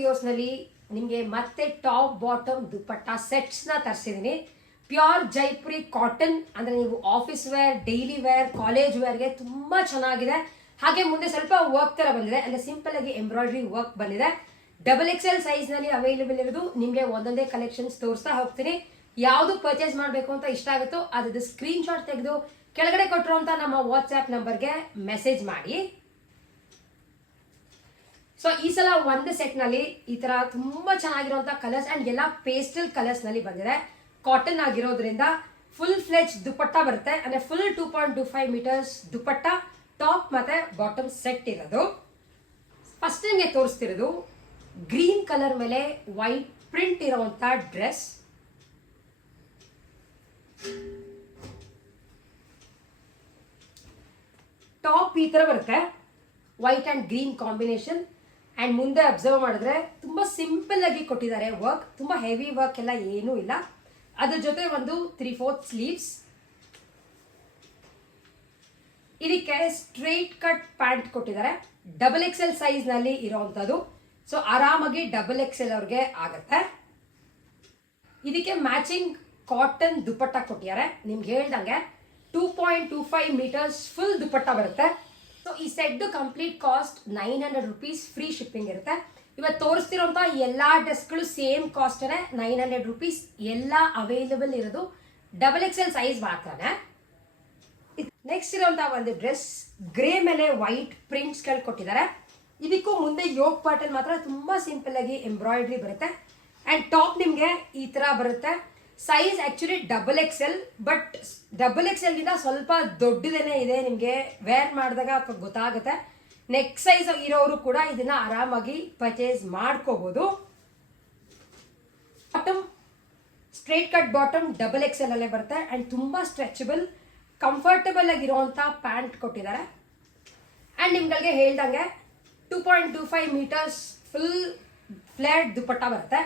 ಸ್ಟುಡಿಯೋಸ್ನಲ್ಲಿ ನಿಮಗೆ ಮತ್ತೆ top bottom dupatta ಸೆಟ್ಸ್ನ ತರಿಸಿದ್ದೀನಿ. ಪ್ಯೂರ್ ಜೈಪುರಿ ಕಾಟನ್, ಅಂದರೆ ನೀವು office wear, daily wear, college ವೇರ್ಗೆ ತುಂಬ ಚೆನ್ನಾಗಿದೆ. ಹಾಗೆ ಮುಂದೆ ಸ್ವಲ್ಪ ವರ್ಕ್ ಥರ ಬಂದಿದೆ. ಅಂದರೆ ಸಿಂಪಲ್ ಆಗಿ ಎಂಬ್ರಾಯ್ಡ್ರಿ ವರ್ಕ್ ಬಂದಿದೆ. ಡಬಲ್ ಎಕ್ಸ್ ಎಲ್ ಸೈಜ್ನಲ್ಲಿ ಅವೈಲೇಬಲ್ ಇರೋದು. ನಿಮಗೆ ಒಂದೊಂದೇ ಕಲೆಕ್ಷನ್ಸ್ ತೋರಿಸ್ತಾ ಹೋಗ್ತೀನಿ. ಯಾವುದು ಪರ್ಚೇಸ್ ಮಾಡಬೇಕು ಅಂತ ಇಷ್ಟ ಆಗುತ್ತೋ ಅದ್ರದ್ದು ಸ್ಕ್ರೀನ್ ಶಾಟ್ ತೆಗೆದು ಕೆಳಗಡೆ ಕೊಟ್ಟಿರುವಂಥ ನಮ್ಮ ವಾಟ್ಸ್ಆ್ಯಪ್ ನಂಬರ್ಗೆ ಮೆಸೇಜ್ ಮಾಡಿ. ಸೊ ಈ ಸಲ ಒಂದು ಸೆಟ್ನಲ್ಲಿ ಈ ತರ ತುಂಬಾ ಚೆನ್ನಾಗಿರುವಂತ ಕಲರ್ಸ್ ಅಂಡ್ ಎಲ್ಲ ಪೇಸ್ಟಲ್ ಕಲರ್ಸ್ನಲ್ಲಿ ಬಂದಿದೆ. ಕಾಟನ್ ಆಗಿರೋದ್ರಿಂದ ಫುಲ್ ಫ್ಲೆಜ್ ದುಪ್ಪಟ್ಟ ಬರುತ್ತೆ. ಅಂದ್ರೆ full two point two five metres dupatta top ಮತ್ತೆ ಬಾಟಮ್ ಸೆಟ್ ಇರೋದು. ಫಸ್ಟ್ ನಿಮಗೆ ತೋರಿಸ್ತಿರೋದು ಗ್ರೀನ್ ಕಲರ್ ಮೇಲೆ ವೈಟ್ ಪ್ರಿಂಟ್ ಇರೋವಂಥ ಡ್ರೆಸ್ ಟಾಪ್ ಈ ತರ ಬರುತ್ತೆ. White and green combination and ಮುಂದೆ ಅಬ್ಸರ್ವ್ ಮಾಡಿದ್ರೆ ತುಂಬ ಸಿಂಪಲ್ ಆಗಿ ಕೊಟ್ಟಿದ್ದಾರೆ ವರ್ಕ್ ತುಂಬ ಹೆವಿ ವರ್ಕ್ ಎಲ್ಲ ಏನೂ ಇಲ್ಲ. ಅದ್ರ ಜೊತೆ ಒಂದು ತ್ರೀ ಫೋರ್ತ್ ಸ್ಲೀವ್ಸ್ ಇದಕ್ಕೆ ಸ್ಟ್ರೈಟ್ ಕಟ್ ಪ್ಯಾಂಟ್ ಕೊಟ್ಟಿದ್ದಾರೆ. ಡಬಲ್ ಎಕ್ಸ್ ಎಲ್ ಸೈಜ್ನಲ್ಲಿ ಇರುವಂತದ್ದು ಸೊ ಆರಾಮಾಗಿ ಡಬಲ್ ಎಕ್ಸ್ ಎಲ್ ಅವ್ರಿಗೆ ಆಗತ್ತೆ. ಇದಕ್ಕೆ ಮ್ಯಾಚಿಂಗ್ ಕಾಟನ್ ದುಪ್ಪಟ್ಟ ಕೊಟ್ಟಿದ್ದಾರೆ. ನಿಮ್ಗೆ ಹೇಳ್ದಂಗೆ two point two five metres full dupatta ಬರುತ್ತೆ. ಈ set complete cost nine hundred rupees, free shipping ಇರುತ್ತೆ. ಇವತ್ತು ತೋರಿಸ್ತಿರೋಂಥ ಎಲ್ಲ ಡ್ರೆಸ್ಗಳು ಸೇಮ್ ಕಾಸ್ಟೇ ನೈನ್ ಹಂಡ್ರೆಡ್ ರುಪೀಸ್ ಎಲ್ಲ ಅವೈಲೇಬಲ್ ಇರೋದು. ಡಬಲ್ ಎಕ್ಸ್ ಎಲ್ ಸೈಜ್ ಮಾತ್ರನೇ. ನೆಕ್ಸ್ಟ್ ಇರುವಂತಹ ಒಂದು ಡ್ರೆಸ್ ಗ್ರೇ ಮೇಲೆ ವೈಟ್ ಪ್ರಿಂಟ್ಸ್ಗಳು ಕೊಟ್ಟಿದ್ದಾರೆ. ಇದಕ್ಕೂ ಮುಂದೆ ಯೋಗ ಪಾಟಲ್ ಮಾತ್ರ ತುಂಬಾ ಸಿಂಪಲ್ ಆಗಿ ಎಂಬ್ರಾಯ್ಡ್ರಿ ಬರುತ್ತೆ. ಅಂಡ್ ಟಾಪ್ ನಿಮಗೆ ಈ ತರ ಬರುತ್ತೆ. Size actually double X L but double X ಸ್ವಲ್ಪ ದೊಡ್ಡದೇನೆ ಇದೆ ನಿಮಗೆ ವೇರ್ ಮಾಡಿದಾಗ ಗೊತ್ತಾಗುತ್ತೆ. ನೆಕ್ ಸೈಜ್ ಇರೋರು ಕೂಡ ಇದನ್ನ ಆರಾಮಾಗಿ ಪರ್ಚೇಸ್ ಮಾಡ್ಕೋಬಹುದು bottom straight cut bottom double X L ಅಲ್ಲೇ ಬರುತ್ತೆ ಅಂಡ್ ತುಂಬಾ ಸ್ಟ್ರೆಚಬಲ್ ಕಂಫರ್ಟಬಲ್ ಆಗಿರುವಂತ ಪ್ಯಾಂಟ್ ಕೊಟ್ಟಿದ್ದಾರೆ. ಅಂಡ್ ನಿಮ್ಗಳಿಗೆ ಹೇಳ್ದಂಗೆ two point two five metres full flat dupatta ಬರುತ್ತೆ.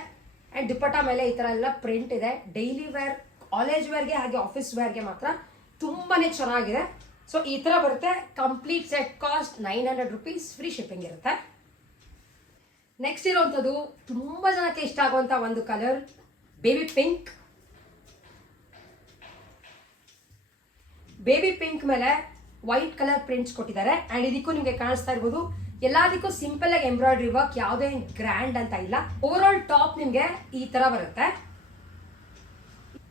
ಅಂಡ್ ದುಪ್ಪಟ್ಟ ಮೇಲೆ ಈ ತರ ಎಲ್ಲ ಪ್ರಿಂಟ್ ಇದೆ. ಡೈಲಿ ವೇರ್ ಕಾಲೇಜ್ ವೇರ್ಗೆ ಹಾಗೆ ಆಫೀಸ್ ವೇರ್ಗೆ ಮಾತ್ರ ತುಂಬಾನೇ ಚೆನ್ನಾಗಿದೆ. ಸೊ ಈ ತರ ಬರುತ್ತೆ. Complete set cost nine hundred rupees free shipping ಇರುತ್ತೆ. ನೆಕ್ಸ್ಟ್ ಇರುವಂಥದ್ದು, ತುಂಬಾ ಜನಕ್ಕೆ ಇಷ್ಟ ಆಗುವಂಥ ಒಂದು colour baby pink baby pink ಮೇಲೆ ವೈಟ್ ಕಲರ್ ಪ್ರಿಂಟ್ಸ್ ಕೊಟ್ಟಿದ್ದಾರೆ. ಅಂಡ್ ಇದಕ್ಕೂ ನಿಮಗೆ ಕಾಣಿಸ್ತಾ ಇರ್ಬೋದು ಎಲ್ಲದಕ್ಕೂ ಸಿಂಪಲ್ ಆಗಿ ಎಂಬ್ರಾಯ್ಡ್ರಿ ವರ್ಕ್ ಯಾವುದೇ ಗ್ರ್ಯಾಂಡ್ ಅಂತ ಇಲ್ಲ. ಓವರ್ ಆಲ್ ಟಾಪ್ ನಿಮಗೆ ಈ ತರ ಬರುತ್ತೆ.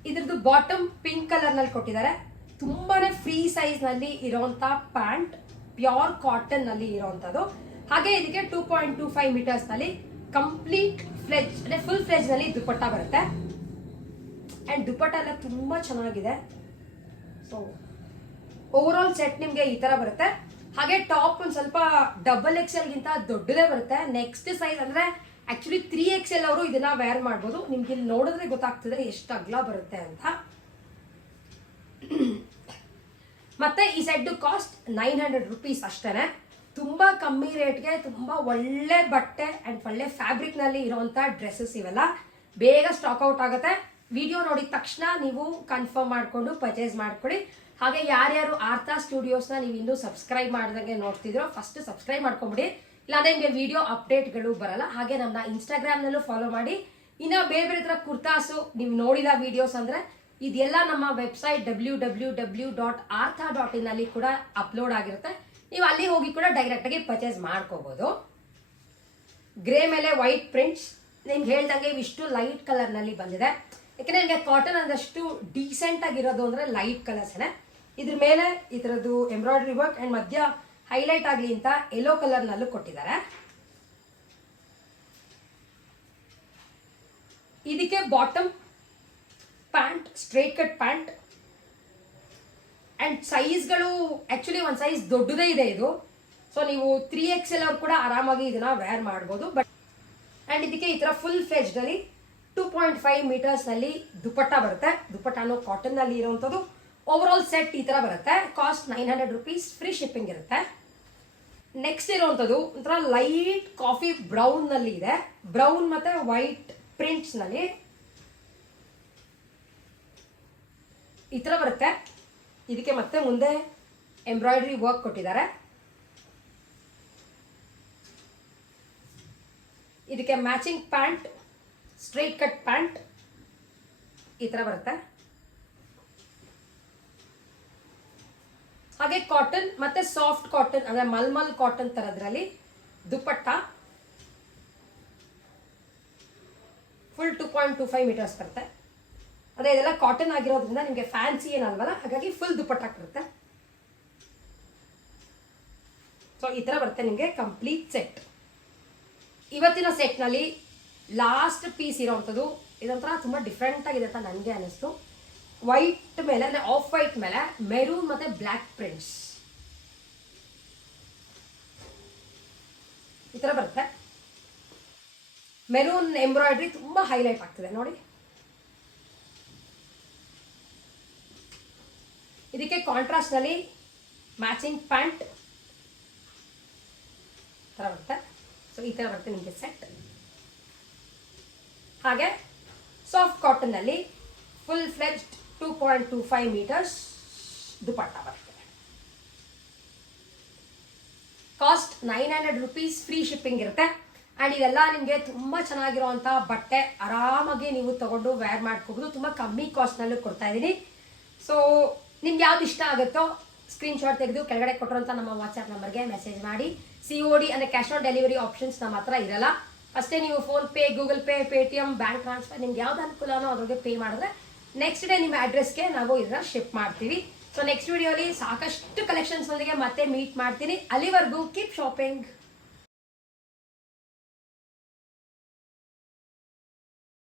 ಇದ್ರದ್ದು ಬಾಟಮ್ ಪಿಂಕ್ ಕಲರ್ನಲ್ಲಿ ಕೊಟ್ಟಿದ್ದಾರೆ. ತುಂಬಾನೇ ಫ್ರೀ ಸೈಜ್ನಲ್ಲಿ ಇರೋಂತ ಪ್ಯಾಂಟ್ ಪ್ಯೂರ್ ಕಾಟನ್ನಲ್ಲಿ ಹಾಗೆ ಇದಕ್ಕೆ ಟೂ ಪಾಯಿಂಟ್ ಟೂ ಫೈವ್ ಮೀಟರ್ಸ್ನಲ್ಲಿ ಕಂಪ್ಲೀಟ್ ಫ್ಲೆಜ್ ಅಂದ್ರೆ ಫುಲ್ ಫ್ಲೆಜ್ನಲ್ಲಿ ದುಪ್ಪಟ್ಟ ಬರುತ್ತೆ. ಅಂಡ್ ದುಪ್ಪಟ್ಟ ಎಲ್ಲ ತುಂಬಾ ಚೆನ್ನಾಗಿದೆ. ಸೊ ಓವರ್ ಆಲ್ ಸೆಟ್ ನಿಮ್ಗೆ ಈ ತರ ಬರುತ್ತೆ. ಹಾಗೆ ಟಾಪ್ ಒಂದು ಸ್ವಲ್ಪ ಡಬಲ್ ಎಕ್ಸ್ ಎಲ್ ಗಿಂತ ದೊಡ್ಡದೇ ಬರುತ್ತೆ. ನೆಕ್ಸ್ಟ್ ಸೈಜ್ ಅಂದ್ರೆ ಆಕ್ಚುಲಿ ತ್ರೀ ಎಕ್ಸ್ ಎಲ್ ಅವರು ಇದನ್ನ ವೇರ್ ಮಾಡ್ಬೋದು. ನಿಮ್ಗೆ ಇಲ್ಲಿ ನೋಡಿದ್ರೆ ಗೊತ್ತಾಗ್ತದೆ ಎಷ್ಟು ಅಗ್ಲ ಬರುತ್ತೆ ಅಂತ. ಮತ್ತೆ ಈ set cost nine hundred rupees ಅಷ್ಟೇನೆ. ತುಂಬಾ ಕಮ್ಮಿ ರೇಟ್ಗೆ ತುಂಬಾ ಒಳ್ಳೆ ಬಟ್ಟೆ ಅಂಡ್ ಒಳ್ಳೆ ಫ್ಯಾಬ್ರಿಕ್ನಲ್ಲಿ ಇರುವಂತ ಡ್ರೆಸ್ಸಸ್ ಇವೆಲ್ಲ. ಬೇಗ ಸ್ಟಾಕ್ ಔಟ್ ಆಗುತ್ತೆ. ವಿಡಿಯೋ ನೋಡಿದ ತಕ್ಷಣ ನೀವು ಕನ್ಫರ್ಮ್ ಮಾಡ್ಕೊಂಡು ಪರ್ಚೇಸ್ ಮಾಡ್ಕೊಳ್ಳಿ. ಹಾಗೆ ಯಾರ್ಯಾರು ಆರ್ತಾ ಸ್ಟುಡಿಯೋಸ್ನ ನೀವು ಇನ್ನೂ ಸಬ್ಸ್ಕ್ರೈಬ್ ಮಾಡ್ದಂಗೆ ನೋಡ್ತಿದ್ರೋ ಫಸ್ಟ್ ಸಬ್ಸ್ಕ್ರೈಬ್ ಮಾಡ್ಕೊಂಬಿಡಿ. ಇಲ್ಲಾಂದ್ರೆ ನಿಮಗೆ ವಿಡಿಯೋ ಅಪ್ಡೇಟ್ಗಳು ಬರಲ್ಲ. ಹಾಗೆ ನಮ್ಮ ಇನ್ಸ್ಟಾಗ್ರಾಮ್ನಲ್ಲೂ ಫಾಲೋ ಮಾಡಿ. ಇನ್ನ ಬೇರೆ ಬೇರೆ ತರ ಕುರ್ತಾಸು ನೀವು ನೋಡಿದ ವಿಡಿಯೋಸ್ ಅಂದ್ರೆ ಇದೆಲ್ಲ ನಮ್ಮ website W W W dot Aartha dot in ಅಲ್ಲಿ ಕೂಡ ಅಪ್ಲೋಡ್ ಆಗಿರುತ್ತೆ. ನೀವು ಅಲ್ಲಿ ಹೋಗಿ ಕೂಡ ಡೈರೆಕ್ಟ್ ಆಗಿ ಪರ್ಚೇಸ್ ಮಾಡ್ಕೋಬೋದು. ಗ್ರೇ ಮೇಲೆ ವೈಟ್ ಪ್ರಿಂಟ್ಸ್ ನಿಮ್ಗೆ ಹೇಳ್ದಂಗೆ ಇವಿಷ್ಟು ಲೈಟ್ ಕಲರ್ನಲ್ಲಿ ಬಂದಿದೆ. ಯಾಕೆಂದ್ರೆ ನಿಮಗೆ ಕಾಟನ್ ಅಂದಷ್ಟು ಡೀಸೆಂಟ್ ಆಗಿರೋದು ಅಂದ್ರೆ ಲೈಟ್ ಕಲರ್ಸ್ನೇ ಇದ್ರ ಮೇಲೆ ಈ ತರದ್ದು ಎಂಬ್ರಾಯ್ಡ್ರಿ ವರ್ಕ್ ಅಂಡ್ ಮಧ್ಯ ಹೈಲೈಟ್ ಆಗಲಿ ಅಂತ ಯೆಲ್ಲೋ ಕಲರ್ ನಲ್ಲೂ ಕೊಟ್ಟಿದ್ದಾರೆ. ಇದಕ್ಕೆ bottom pant straight cut pant and ಸೈಜ್ಗಳು actually ಒಂದು ಸೈಜ್ ದೊಡ್ಡದೇ ಇದೆ ಇದು. ಸೊ ನೀವು ತ್ರೀ ಎಕ್ಸ್ ಎಲ್ ಅವ್ರು ಕೂಡ ಆರಾಮಾಗಿ ಇದನ್ನ ವೇರ್ ಮಾಡ್ಬೋದು. ಬಟ್ ಅಂಡ್ ಇದಕ್ಕೆ ಈ ತರ ಫುಲ್ ಫ್ಲೆಜ್ಡ್ ಅಲ್ಲಿ ಟೂ ಪಾಯಿಂಟ್ ಫೈವ್ ಮೀಟರ್ಸ್ನಲ್ಲಿ ದುಪಟ್ಟ ಬರುತ್ತೆ. ದುಪ್ಪಟ್ಟನು ಕಾಟನ್ನಲ್ಲಿ ಇರುವಂತದ್ದು ಓವರ್ ಆಲ್ ಸೆಟ್ ಈ ತರ ಬರುತ್ತೆ. Cost nine hundred rupees free shipping ಇರುತ್ತೆ. ನೆಕ್ಸ್ಟ್ ಇರುವಂತದ್ದು ಒಂಥರ ಲೈಟ್ ಕಾಫಿ ಬ್ರೌನ್ನಲ್ಲಿ ಇದೆ. ಬ್ರೌನ್ ಮತ್ತೆ ವೈಟ್ ಪ್ರಿಂಟ್ಸ್ನಲ್ಲಿ ಈ ಥರ ಬರುತ್ತೆ. ಇದಕ್ಕೆ ಮತ್ತೆ ಮುಂದೆ ಎಂಬ್ರಾಯ್ಡ್ರಿ ವರ್ಕ್ ಕೊಟ್ಟಿದ್ದಾರೆ. ಇದಕ್ಕೆ matching pant straight cut pant ಈ ಥರ ಬರುತ್ತೆ. ಹಾಗೆ ಕಾಟನ್ ಮತ್ತೆ ಸಾಫ್ಟ್ ಕಾಟನ್ ಅಂದ್ರೆ ಮಲ್ಮಲ್ cotton ತರದ್ರಲ್ಲಿ dupatta full two point two five metres ಬರುತ್ತೆ. ಅದೇ ಇದೆಲ್ಲ ಕಾಟನ್ ಆಗಿರೋದ್ರಿಂದ ನಿಮಗೆ ಫ್ಯಾನ್ಸಿ ಏನಲ್ವಲ್ಲ, ಹಾಗಾಗಿ ಫುಲ್ ದುಪ್ಪಟ್ಟ ಬರುತ್ತೆ ಸೊ ಈ ಥರ ಬರುತ್ತೆ ನಿಮಗೆ ಕಂಪ್ಲೀಟ್ ಸೆಟ್ ಇವತ್ತಿನ ಸೆಟ್ನಲ್ಲಿ ಲಾಸ್ಟ್ ಪೀಸ್ ಇರೋವಂಥದ್ದು ಇದೊಂಥರ ತುಂಬ ಡಿಫ್ರೆಂಟ್ ಆಗಿದೆ ಅಂತ ನನಗೆ ಅನ್ನಿಸ್ತು ವೈಟ್ ಮೇಲೆ, ಅಂದರೆ ಆಫ್ ವೈಟ್ ಮೇಲೆ ಮೆರೂನ್ ಮತ್ತು ಬ್ಲ್ಯಾಕ್ ಪ್ರಿಂಟ್ಸ್ ಈ ಥರ ಬರುತ್ತೆ. ಮೆರೂನ್ ಎಂಬ್ರಾಯ್ಡ್ರಿ ತುಂಬ ಹೈಲೈಟ್ ಆಗ್ತಿದೆ, ನೋಡಿ. ಇದಕ್ಕೆ ಕಾಂಟ್ರಾಸ್ಟ್ನಲ್ಲಿ ಮ್ಯಾಚಿಂಗ್ ಪ್ಯಾಂಟ್ ಥರ ಬರುತ್ತೆ. ಸೊ ಈ ಥರ ಬರುತ್ತೆ ನಿಮಗೆ ಸೆಟ್ ಹಾಗೆ soft ಕಾಟನ್ನಲ್ಲಿ full fledged two point two five metres dupatta ಬರುತ್ತೆ. Cost nine hundred rupees free shipping ಇರುತ್ತೆ. ಆ್ಯಂಡ್ ಇದೆಲ್ಲ ನಿಮಗೆ ತುಂಬ ಚೆನ್ನಾಗಿರುವಂಥ ಬಟ್ಟೆ ಆರಾಮಾಗಿ ನೀವು ತಗೊಂಡು ವೇರ್ ಮಾಡ್ಕೋಬೋದು. ತುಂಬ ಕಮ್ಮಿ ಕಾಸ್ಟ್ನಲ್ಲೂ ಕೊಡ್ತಾ ಇದ್ದೀನಿ ಸೊ ನಿಮ್ಗೆ ಯಾವ್ದು ಇಷ್ಟ ಆಗುತ್ತೋ ಸ್ಕ್ರೀನ್ಶಾಟ್ ತೆಗೆದು ಕೆಳಗಡೆ ಕೊಟ್ಟಿರೋಂಥ ನಮ್ಮ ವಾಟ್ಸ್ಆ್ಯಪ್ ನಂಬರ್ಗೆ ಮೆಸೇಜ್ ಮಾಡಿ. ಸಿ ಒ ಡಿ ಅಂದರೆ ಕ್ಯಾಶ್ ಆನ್ ಡೆಲಿವರಿ ಆಪ್ಷನ್ಸ್ ನಮ್ಮ ಹತ್ರ ಇರಲ್ಲ. ಅಷ್ಟೇ ನೀವು PhonePe Google Pay Paytm bank transfer ನಿಮ್ಗೆ ಯಾವ್ದು ಅನುಕೂಲನೋ ಅದ್ರಿಗೆ ಪೇ ಮಾಡಿದ್ರೆ ನೆಕ್ಸ್ಟ್ ಡೇ ನಿಮ್ಮ ಅಡ್ರೆಸ್ಗೆ ನಾವು ಇದನ್ನ ಶಿಪ್ ಮಾಡ್ತೀವಿ. ಸೊ ನೆಕ್ಸ್ಟ್ ವಿಡಿಯೋಲಿ ಸಾಕಷ್ಟು ಕಲೆಕ್ಷನ್ಸ್ ಒಂದಿಗೆ ಮತ್ತೆ ಮೀಟ್ ಮಾಡ್ತೀನಿ. ಅಲ್ಲಿವರೆಗೂ ಕೀಪ್ ಶಾಪಿಂಗ್